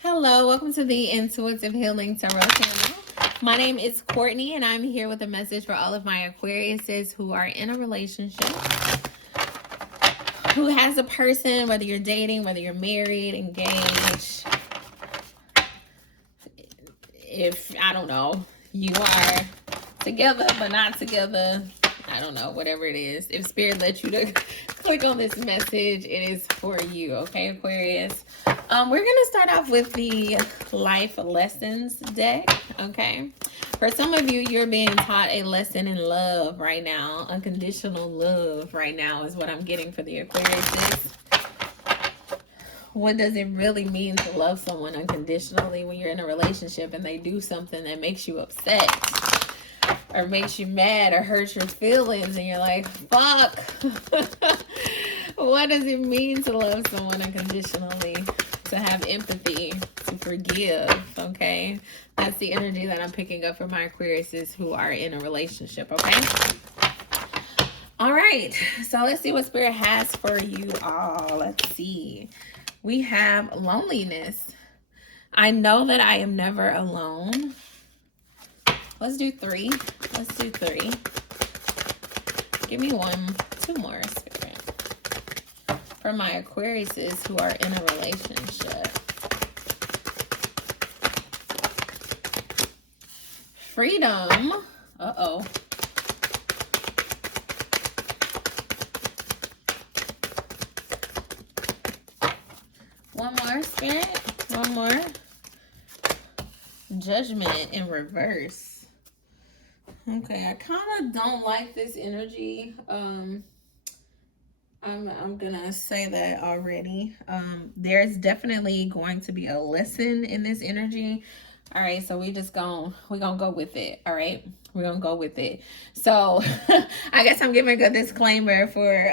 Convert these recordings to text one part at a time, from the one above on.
Hello, welcome to the Intuitive Healing Tarot channel. My name is Courtney, and I'm here with a message for all of my Aquariuses who are in a relationship, who has a person, whether you're dating, whether you're married, engaged. If, I don't know, you are together but not together, I don't know, whatever it is. If Spirit lets you to click on this message, it is for you, okay, Aquarius? We're going to start off with the Life Lessons deck, okay? For some of you, you're being taught a lesson in love right now. Unconditional love right now is what I'm getting for the Aquariuses. What does it really mean to love someone unconditionally when you're in a relationship and they do something that makes you upset or makes you mad or hurts your feelings and you're like, fuck? What does it mean to love someone unconditionally? To have empathy, to forgive, okay? That's the energy that I'm picking up for my Aquariuses who are in a relationship, okay? All right, so let's see what Spirit has for you all. Let's see. We have loneliness. I know that I am never alone. Let's do three. Let's do three. Give me two more, Spirit. For my Aquariuses who are in a relationship. Freedom. Uh-oh. One more, Spirit. One more. Judgment in reverse. Okay, I kind of don't like this energy. I'm gonna say that already. There's definitely going to be a lesson in this energy. All right, so we're gonna go with it. All right, we're gonna go with it. So I guess I'm giving a disclaimer for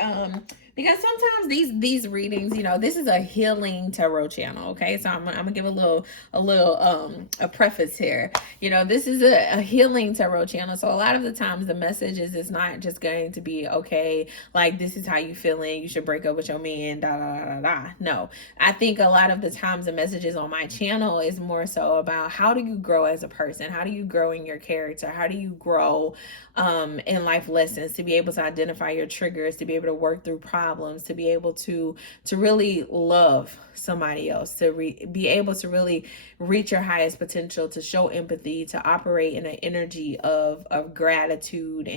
because sometimes these readings, you know, this is a healing tarot channel, okay? So I'm gonna give a preface here. You know, this is a healing tarot channel. So a lot of the times the message is not just going to be, okay, like this is how you feeling, you should break up with your man, da da da da. No. I think a lot of the times the messages on my channel is more so about how do you grow as a person? How do you grow in your character? How do you grow in life lessons to be able to identify your triggers, to be able to work through problems, to be able to really love somebody else, to be able to really reach your highest potential, to show empathy, to operate in an energy of gratitude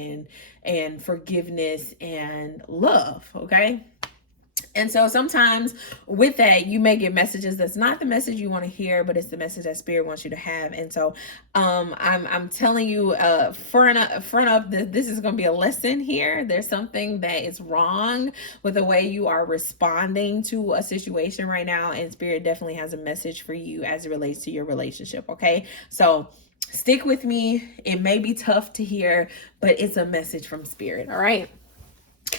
and forgiveness and love, okay? And so sometimes with that, you may get messages that's not the message you want to hear, but it's the message that Spirit wants you to have. And so I'm telling you front up, this is going to be a lesson here. There's something that is wrong with the way you are responding to a situation right now. And Spirit definitely has a message for you as it relates to your relationship. Okay, so stick with me. It may be tough to hear, but it's a message from Spirit. All right,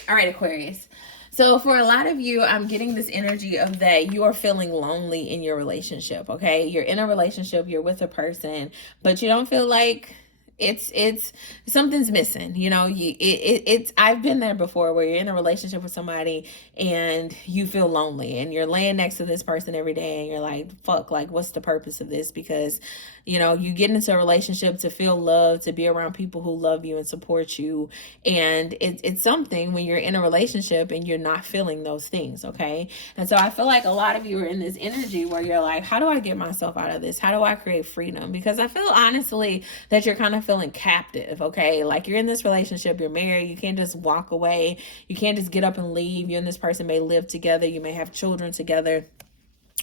Aquarius. So for a lot of you, I'm getting this energy of that you are feeling lonely in your relationship, okay? You're in a relationship, you're with a person, but you don't feel like it's something's missing, you know. It's I've been there before where you're in a relationship with somebody and you feel lonely and you're laying next to this person every day and you're like, fuck, like what's the purpose of this? Because you know, you get into a relationship to feel love, to be around people who love you and support you. And it's something when you're in a relationship and you're not feeling those things, okay? And so I feel like a lot of you are in this energy where you're like, how do I get myself out of this? How do I create freedom? Because I feel honestly that you're kind of feeling captive, okay? Like you're in this relationship, you're married, you can't just walk away. You can't just get up and leave. You and this person may live together. You may have children together,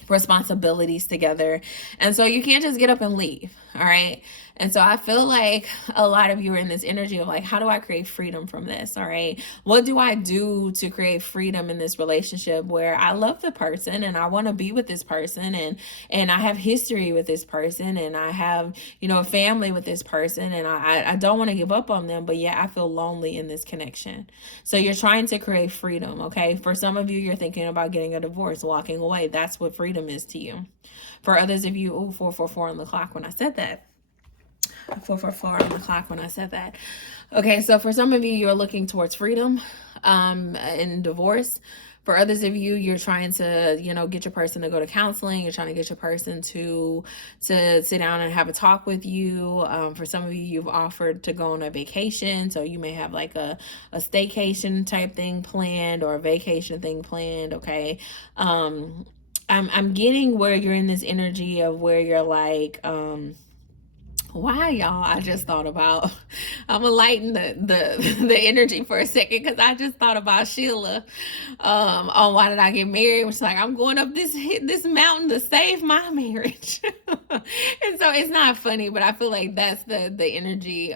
responsibilities together, and so you can't just get up and leave. All right, and so I feel like a lot of you are in this energy of like, how do I create freedom from this? All right, what do I do to create freedom in this relationship where I love the person and I want to be with this person and I have history with this person and I have, you know, a family with this person and I don't want to give up on them, but yet I feel lonely in this connection. So you're trying to create freedom, okay? For some of you, you're thinking about getting a divorce, walking away. That's what freedom is to you. For others of you, 444 on the clock when I said that. 444 on the clock when I said that. Okay, so for some of you, you're looking towards freedom and divorce. For others of you, you're trying to, get your person to go to counseling. You're trying to get your person to sit down and have a talk with you. For some of you, you've offered to go on a vacation. So you may have like a staycation type thing planned, or a vacation thing planned. Okay. I'm getting where you're in this energy of where you're like, why, y'all? I just thought about, I'm gonna lighten the energy for a second, because I just thought about Sheila on Why Did I Get Married, which is like, I'm going up this mountain to save my marriage. And so it's not funny, but I feel like that's the energy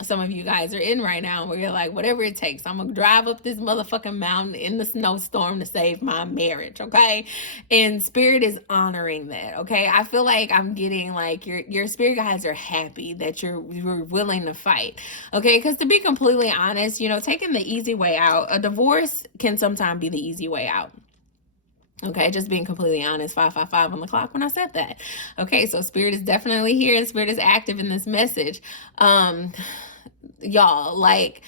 some of you guys are in right now, where you're like, whatever it takes, I'm gonna drive up this motherfucking mountain in the snowstorm to save my marriage. Okay. And spirit is honoring that. Okay. I feel like I'm getting like your spirit guides are happy that you're willing to fight. Okay. Because to be completely honest, taking the easy way out, a divorce can sometimes be the easy way out. Okay, just being completely honest, 555 on the clock when I said that. Okay, so spirit is definitely here, and spirit is active in this message. Y'all, like,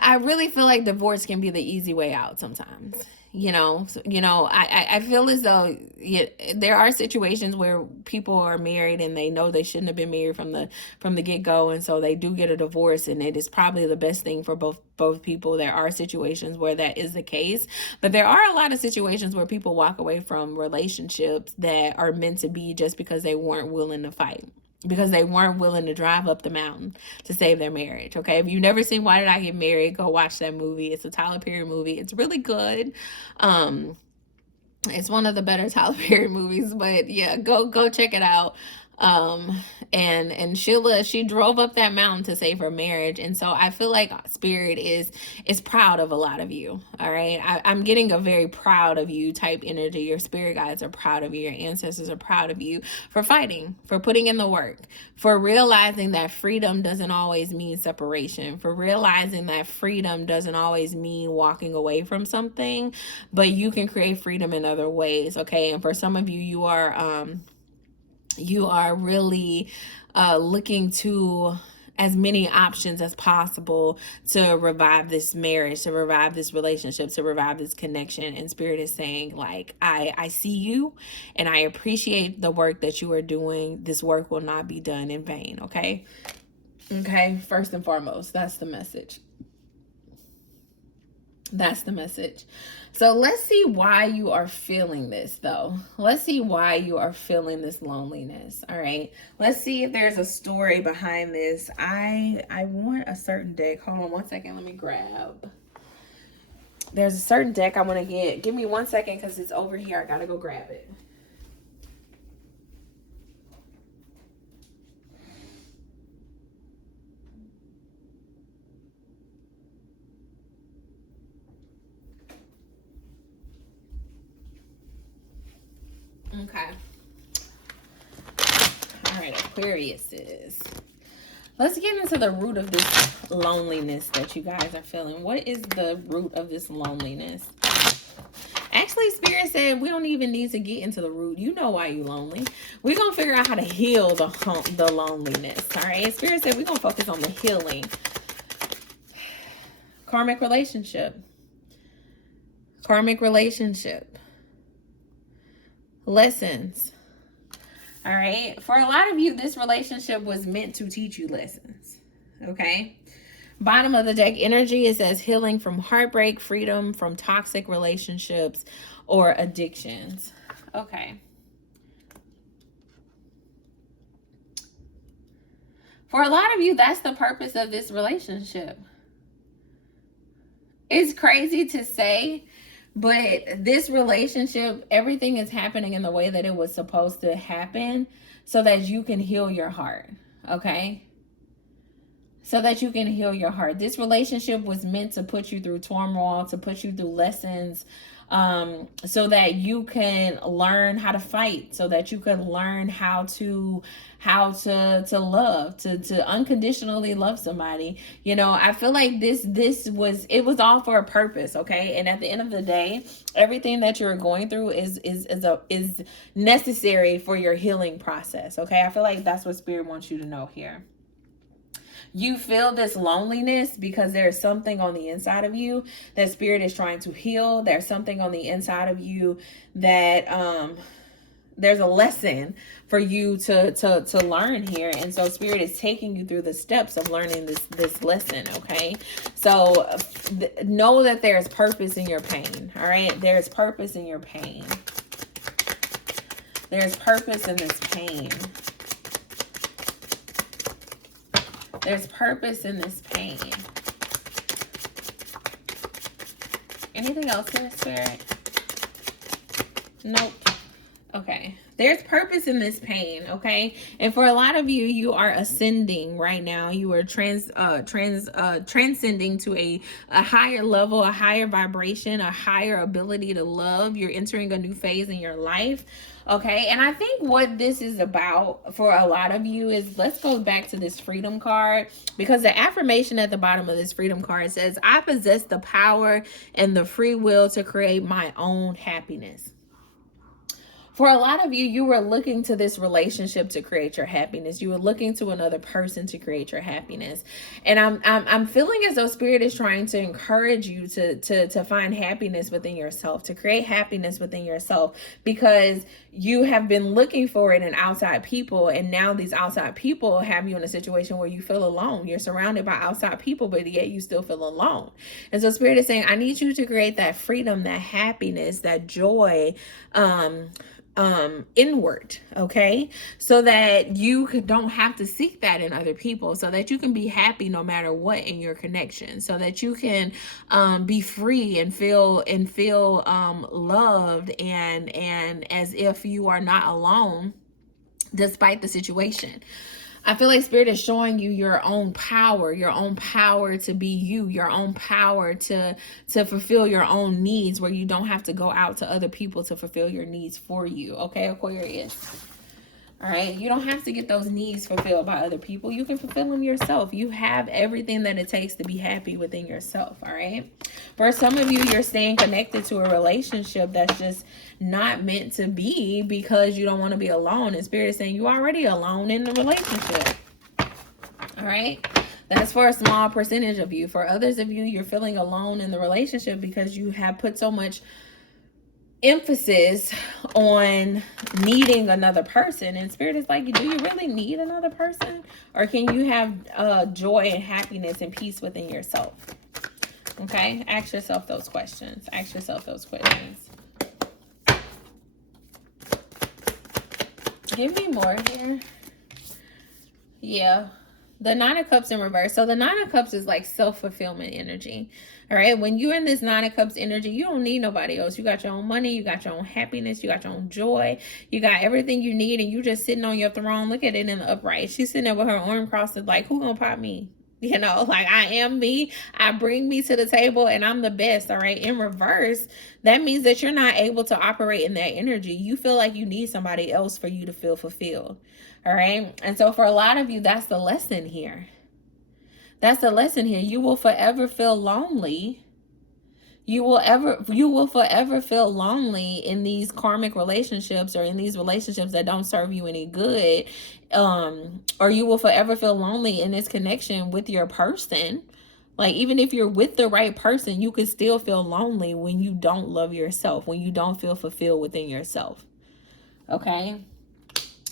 I really feel like divorce can be the easy way out sometimes. I feel as though there are situations where people are married and they know they shouldn't have been married from the get-go, and so they do get a divorce, and it is probably the best thing for both people. There are situations where that is the case, but there are a lot of situations where people walk away from relationships that are meant to be just because they weren't willing to fight, because they weren't willing to drive up the mountain to save their marriage. Okay, if you've never seen Why Did I Get Married, go watch that movie. It's a Tyler Perry movie. It's really good. It's one of the better Tyler Perry movies, but yeah, go check it out. And Sheila, she drove up that mountain to save her marriage. And so I feel like spirit is proud of a lot of you. All right. I'm getting a very proud of you type energy. Your spirit guides are proud of you. Your ancestors are proud of you for fighting, for putting in the work, for realizing that freedom doesn't always mean separation, for realizing that freedom doesn't always mean walking away from something, but you can create freedom in other ways. Okay. And for some of you, you are really looking to as many options as possible to revive this marriage, to revive this relationship, to revive this connection. And spirit is saying, like, I see you and I appreciate the work that you are doing. This work will not be done in vain. Okay. First and foremost, that's the message. That's the message. So let's see why you are feeling this, though. Let's see why you are feeling this loneliness. All right. Let's see if there's a story behind this. I want a certain deck. Hold on one second. Let me grab. There's a certain deck I want to get. Give me 1 second because it's over here. I got to go grab it. Okay. All right, Aquariuses. Let's get into the root of this loneliness that you guys are feeling. What is the root of this loneliness? Actually, Spirit said we don't even need to get into the root. You know why you lonely. We're going to figure out how to heal the loneliness. All right. Spirit said we're going to focus on the healing. Karmic relationship. Karmic relationship. Lessons. All right. For a lot of you, this relationship was meant to teach you lessons. Okay. Bottom of the deck energy, it says healing from heartbreak, freedom from toxic relationships or addictions. Okay. For a lot of you, that's the purpose of this relationship. It's crazy to say, but this relationship, everything is happening in the way that it was supposed to happen so that you can heal your heart, okay? So that you can heal your heart. This relationship was meant to put you through turmoil, to put you through lessons, so that you can learn how to fight, so that you can learn how to love, to unconditionally love somebody. You know, I feel like it was all for a purpose, okay? And at the end of the day, everything that you're going through is necessary for your healing process, okay? I feel like that's what Spirit wants you to know here. You feel this loneliness because there's something on the inside of you that spirit is trying to heal. There's something on the inside of you that there's a lesson for you to learn here, and so spirit is taking you through the steps of learning this lesson. Okay, so know that there's purpose in your pain. All right, there's purpose in your pain. There's purpose in this pain. There's purpose in this pain. Anything else here, spirit? Nope. Okay, there's purpose in this pain, okay? And for a lot of you, you are ascending right now. You are transcending to a higher level, a higher vibration, a higher ability to love. You're entering a new phase in your life, okay? And I think what this is about for a lot of you is, let's go back to this freedom card, because the affirmation at the bottom of this freedom card says, I possess the power and the free will to create my own happiness. For a lot of you, you were looking to this relationship to create your happiness. You were looking to another person to create your happiness. And I'm feeling as though spirit is trying to encourage you to find happiness within yourself, to create happiness within yourself, because you have been looking for it in outside people. And now these outside people have you in a situation where you feel alone. You're surrounded by outside people, but yet you still feel alone. And so spirit is saying, I need you to create that freedom, that happiness, that joy, inward, okay, so that you don't have to seek that in other people, so that you can be happy no matter what in your connection, so that you can be free and feel loved and as if you are not alone despite the situation. I feel like spirit is showing you your own power to be you, your own power to fulfill your own needs, where you don't have to go out to other people to fulfill your needs for you. Okay, Aquarius. All right, you don't have to get those needs fulfilled by other people. You can fulfill them yourself. You have everything that it takes to be happy within yourself. All right. For some of you, you're staying connected to a relationship that's just not meant to be because you don't want to be alone. And spirit is saying you already alone in the relationship. All right. That's for a small percentage of you. For others of you, you're feeling alone in the relationship because you have put so much emphasis on needing another person, and spirit is like, do you really need another person, or can you have joy and happiness and peace within yourself? Okay, ask yourself those questions. Ask yourself those questions. Give me more here. Yeah, the Nine of Cups in reverse. So the Nine of Cups is like self-fulfillment energy. All right, when you're in this Nine of Cups energy, you don't need nobody else. You got your own money, you got your own happiness, you got your own joy, you got everything you need, and you just sitting on your throne. Look at it in the upright. She's sitting there with her arm crossed, like, who gonna pop me? You know, like, I am me. I bring me to the table and I'm the best. All right. In reverse, that means that you're not able to operate in that energy. You feel like you need somebody else for you to feel fulfilled. All right. And so for a lot of you, that's the lesson here. That's the lesson here. You will forever feel lonely. You will forever feel lonely in these karmic relationships, or in these relationships that don't serve you any good. Or you will forever feel lonely in this connection with your person. Like, even if you're with the right person, you could still feel lonely when you don't love yourself, when you don't feel fulfilled within yourself. Okay.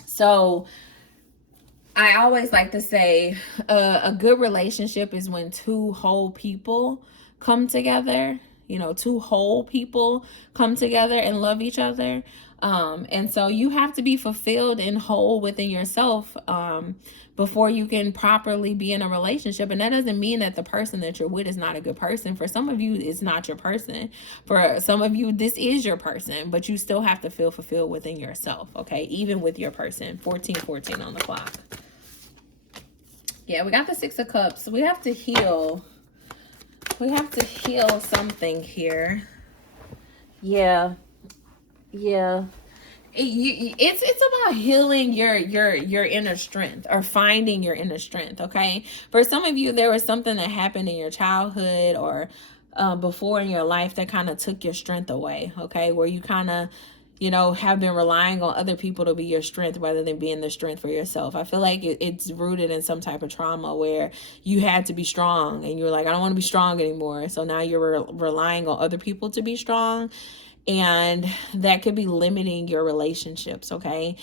So I always like to say a good relationship is when two whole people come together. You know, two whole people come together and love each other. And so you have to be fulfilled and whole within yourself before you can properly be in a relationship. And that doesn't mean that the person that you're with is not a good person. For some of you, it's not your person. For some of you, this is your person, but you still have to feel fulfilled within yourself. Okay, even with your person. 14:14 on the clock. Yeah, we got the Six of Cups. We have to heal. We have to heal something here. Yeah. It's about healing your inner strength, or finding your inner strength. Okay. For some of you, there was something that happened in your childhood or before in your life that kind of took your strength away. Okay. Where you kind of, have been relying on other people to be your strength rather than being the strength for yourself. I feel like it's rooted in some type of trauma where you had to be strong and you're like, I don't want to be strong anymore. So now you're relying on other people to be strong. And that could be limiting your relationships, okay?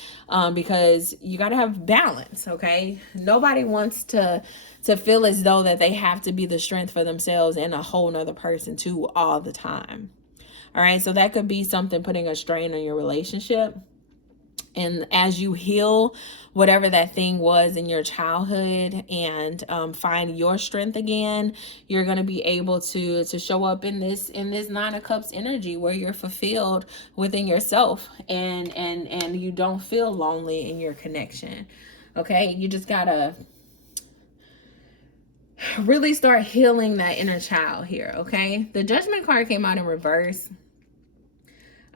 Because you got to have balance, okay? Nobody wants to feel as though that they have to be the strength for themselves and a whole nother person too all the time. All right, so that could be something putting a strain on your relationship. And as you heal whatever that thing was in your childhood and find your strength again, you're going to be able to show up in this Nine of Cups energy where you're fulfilled within yourself and you don't feel lonely in your connection. Okay, you just gotta really start healing that inner child here. Okay, the Judgment card came out in reverse.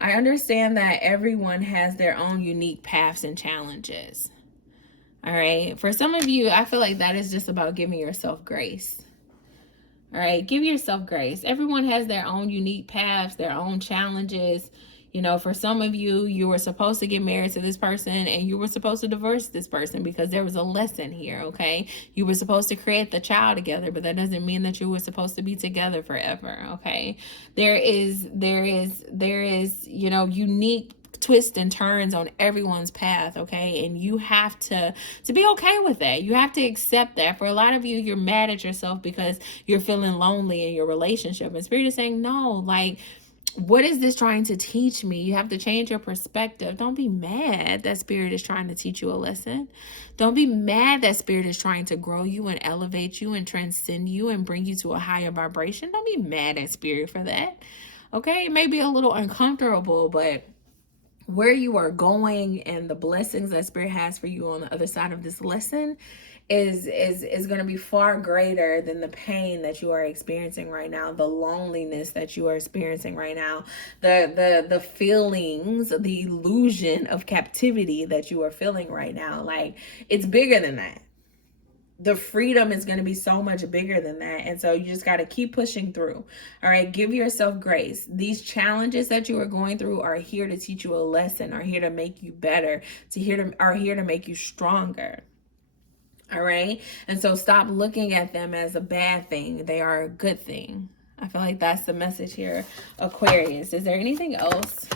I understand that everyone has their own unique paths and challenges. All right. For some of you, I feel like that is just about giving yourself grace. All right. Give yourself grace. Everyone has their own unique paths, their own challenges. For some of you, you were supposed to get married to this person and you were supposed to divorce this person because there was a lesson here, okay? You were supposed to create the child together, but that doesn't mean that you were supposed to be together forever, okay? There is unique twists and turns on everyone's path, okay? And you have to be okay with that. You have to accept that. For a lot of you, you're mad at yourself because you're feeling lonely in your relationship. And Spirit is saying, no, what is this trying to teach me? You have to change your perspective. Don't be mad that Spirit is trying to teach you a lesson. Don't be mad that Spirit is trying to grow you and elevate you and transcend you and bring you to a higher vibration. Don't be mad at Spirit for that. Okay? It may be a little uncomfortable, but where you are going and the blessings that Spirit has for you on the other side of this lesson is going to be far greater than the pain that you are experiencing right now, the loneliness that you are experiencing right now, the feelings, the illusion of captivity that you are feeling right now. It's bigger than that. The freedom is going to be so much bigger than that. And so you just got to keep pushing through. All right. Give yourself grace. These challenges that you are going through are here to teach you a lesson, are here to make you better, are here to make you stronger. All right. And so stop looking at them as a bad thing. They are a good thing. I feel like that's the message here, Aquarius. Is there anything else?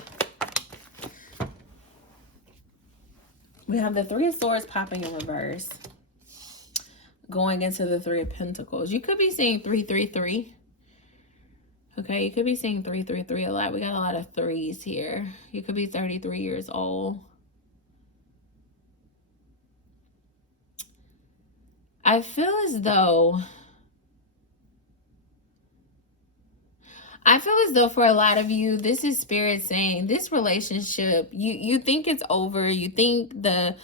We have the Three of Swords popping in reverse, going into the Three of Pentacles. You could be seeing 333. Okay, you could be seeing 333 a lot. We got a lot of threes here. You could be 33 years old. I feel as though for a lot of you, this is Spirit saying this relationship, you think it's over. You think the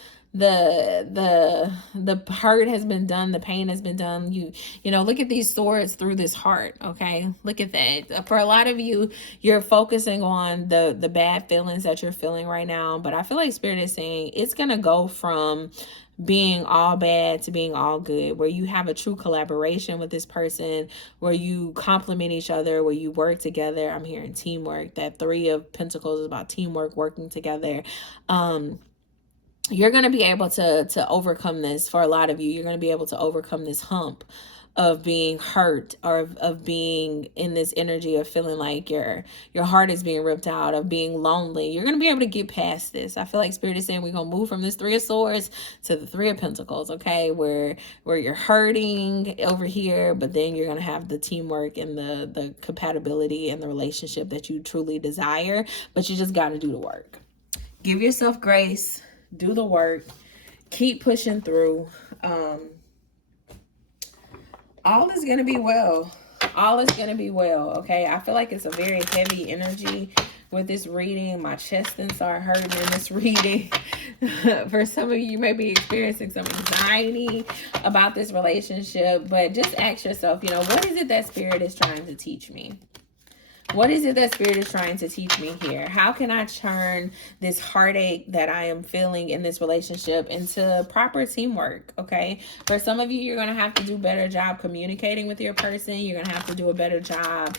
hurt has been done, the pain has been done. You look at these swords through this heart, okay? Look at that. For a lot of you, you're focusing on the bad feelings that you're feeling right now, but I feel like Spirit is saying it's gonna go from being all bad to being all good, where you have a true collaboration with this person, where you complement each other, where you work together. I'm hearing teamwork. That Three of Pentacles is about teamwork, working together. You're going to be able to overcome this. For a lot of you, you're going to be able to overcome this hump of being hurt, or of being in this energy of feeling like your heart is being ripped out, of being lonely. You're going to be able to get past this. I feel like Spirit is saying we're going to move from this Three of Swords to the Three of Pentacles, okay? Where you're hurting over here, but then you're going to have the teamwork and the compatibility and the relationship that you truly desire, but you just got to do the work. Give yourself grace. Do the work. Keep pushing through. All is going to be well. All is going to be well, okay? I feel like it's a very heavy energy with this reading. My chest and start hurting in this reading. For some of you, you may be experiencing some anxiety about this relationship, but just ask yourself, what is it that Spirit is trying to teach me? What is it that Spirit is trying to teach me here? How can I turn this heartache that I am feeling in this relationship into proper teamwork? Okay. For some of you, you're going to have to do a better job communicating with your person. You're going to have to do a better job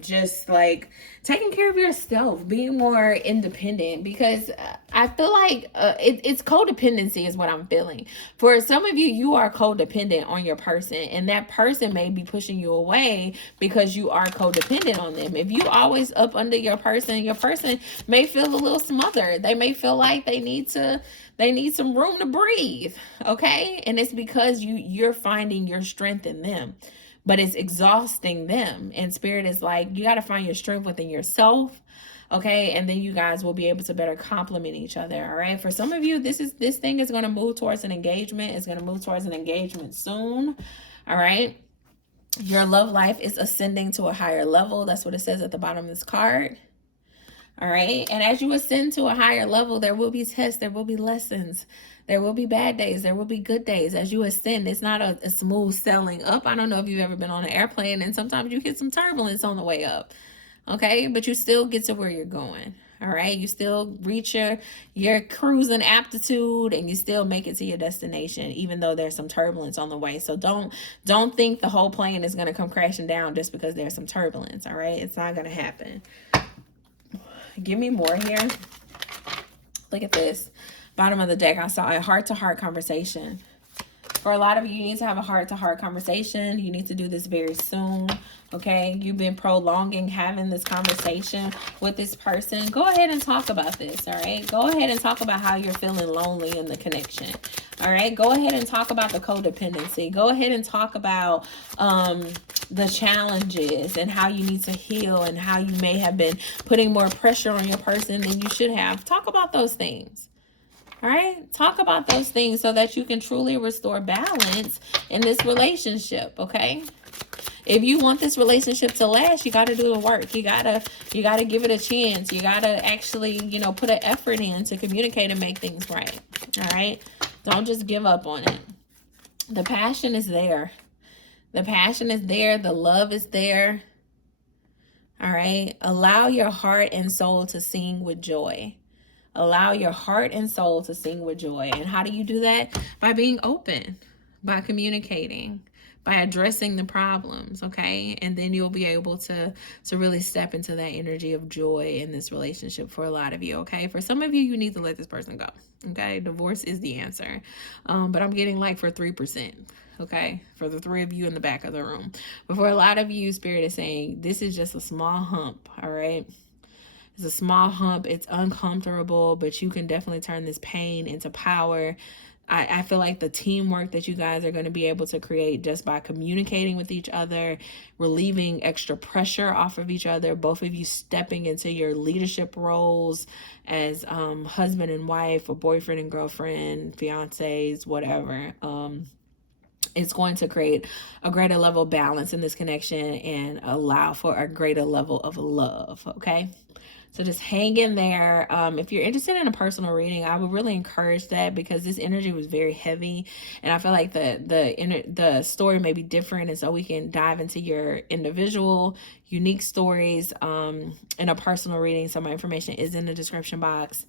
just like taking care of yourself, being more independent, because I feel like it's codependency is what I'm feeling. For some of you, you are codependent on your person, and that person may be pushing you away because you are codependent on them. If you always up under your person may feel a little smothered. They may feel like they need some room to breathe. Okay. And it's because you're finding your strength in them, but it's exhausting them. And Spirit is like, you got to find your strength within yourself. Okay. And then you guys will be able to better complement each other. All right. For some of you, this thing is going to move towards an engagement. It's going to move towards an engagement soon. All right. Your love life is ascending to a higher level. That's what it says at the bottom of this card. All right. And as you ascend to a higher level, there will be tests, there will be lessons, there will be bad days, there will be good days. As you ascend, it's not a smooth sailing up. I don't know if you've ever been on an airplane, and sometimes you get some turbulence on the way up. Okay. But you still get to where you're going. All right. You still reach your cruising aptitude, and you still make it to your destination, even though there's some turbulence on the way. So don't think the whole plane is going to come crashing down just because there's some turbulence. All right. It's not going to happen. Give me more here. Look at this. Bottom of the deck, I saw a heart-to-heart conversation. For a lot of you, you need to have a heart-to-heart conversation. You need to do this very soon. Okay, you've been prolonging having this conversation with this person. Go ahead and talk about this. All right, go ahead and talk about how you're feeling lonely in the connection. All right, go ahead and talk about the codependency. Go ahead and talk about the challenges and how you need to heal, and how you may have been putting more pressure on your person than you should have. Talk about those things. All right, talk about those things so that you can truly restore balance in this relationship. Okay, if you want this relationship to last, you got to do the work. You gotta give it a chance. You gotta actually, put an effort in to communicate and make things right. All right, don't just give up on it. The passion is there. The passion is there. The love is there. All right, allow your heart and soul to sing with joy. Allow your heart and soul to sing with joy. And how do you do that? By being open, by communicating, by addressing the problems, okay? And then you'll be able to really step into that energy of joy in this relationship for a lot of you, okay? For some of you, you need to let this person go, okay? Divorce is the answer. But I'm getting like for 3%, okay? For the 3 of you in the back of the room. But for a lot of you, Spirit is saying this is just a small hump, all right? It's a small hump. It's uncomfortable, but you can definitely turn this pain into power. I feel like the teamwork that you guys are going to be able to create just by communicating with each other, relieving extra pressure off of each other, both of you stepping into your leadership roles as husband and wife, or boyfriend and girlfriend, fiancés, whatever. It's going to create a greater level of balance in this connection and allow for a greater level of love, okay? So just hang in there. If you're interested in a personal reading, I would really encourage that, because this energy was very heavy, and I feel like the story may be different, and so we can dive into your individual, unique stories in a personal reading. So my information is in the description box.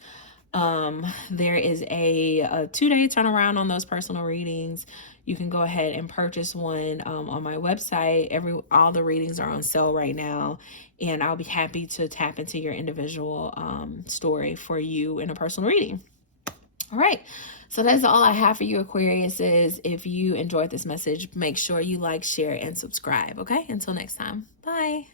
There is a 2-day turnaround on those personal readings. You can go ahead and purchase one on my website. All the readings are on sale right now, and I'll be happy to tap into your individual story for you in a personal reading. All right, so that's all I have for you, Aquariuses. If you enjoyed this message, make sure you like, share, and subscribe. Okay, until next time, bye.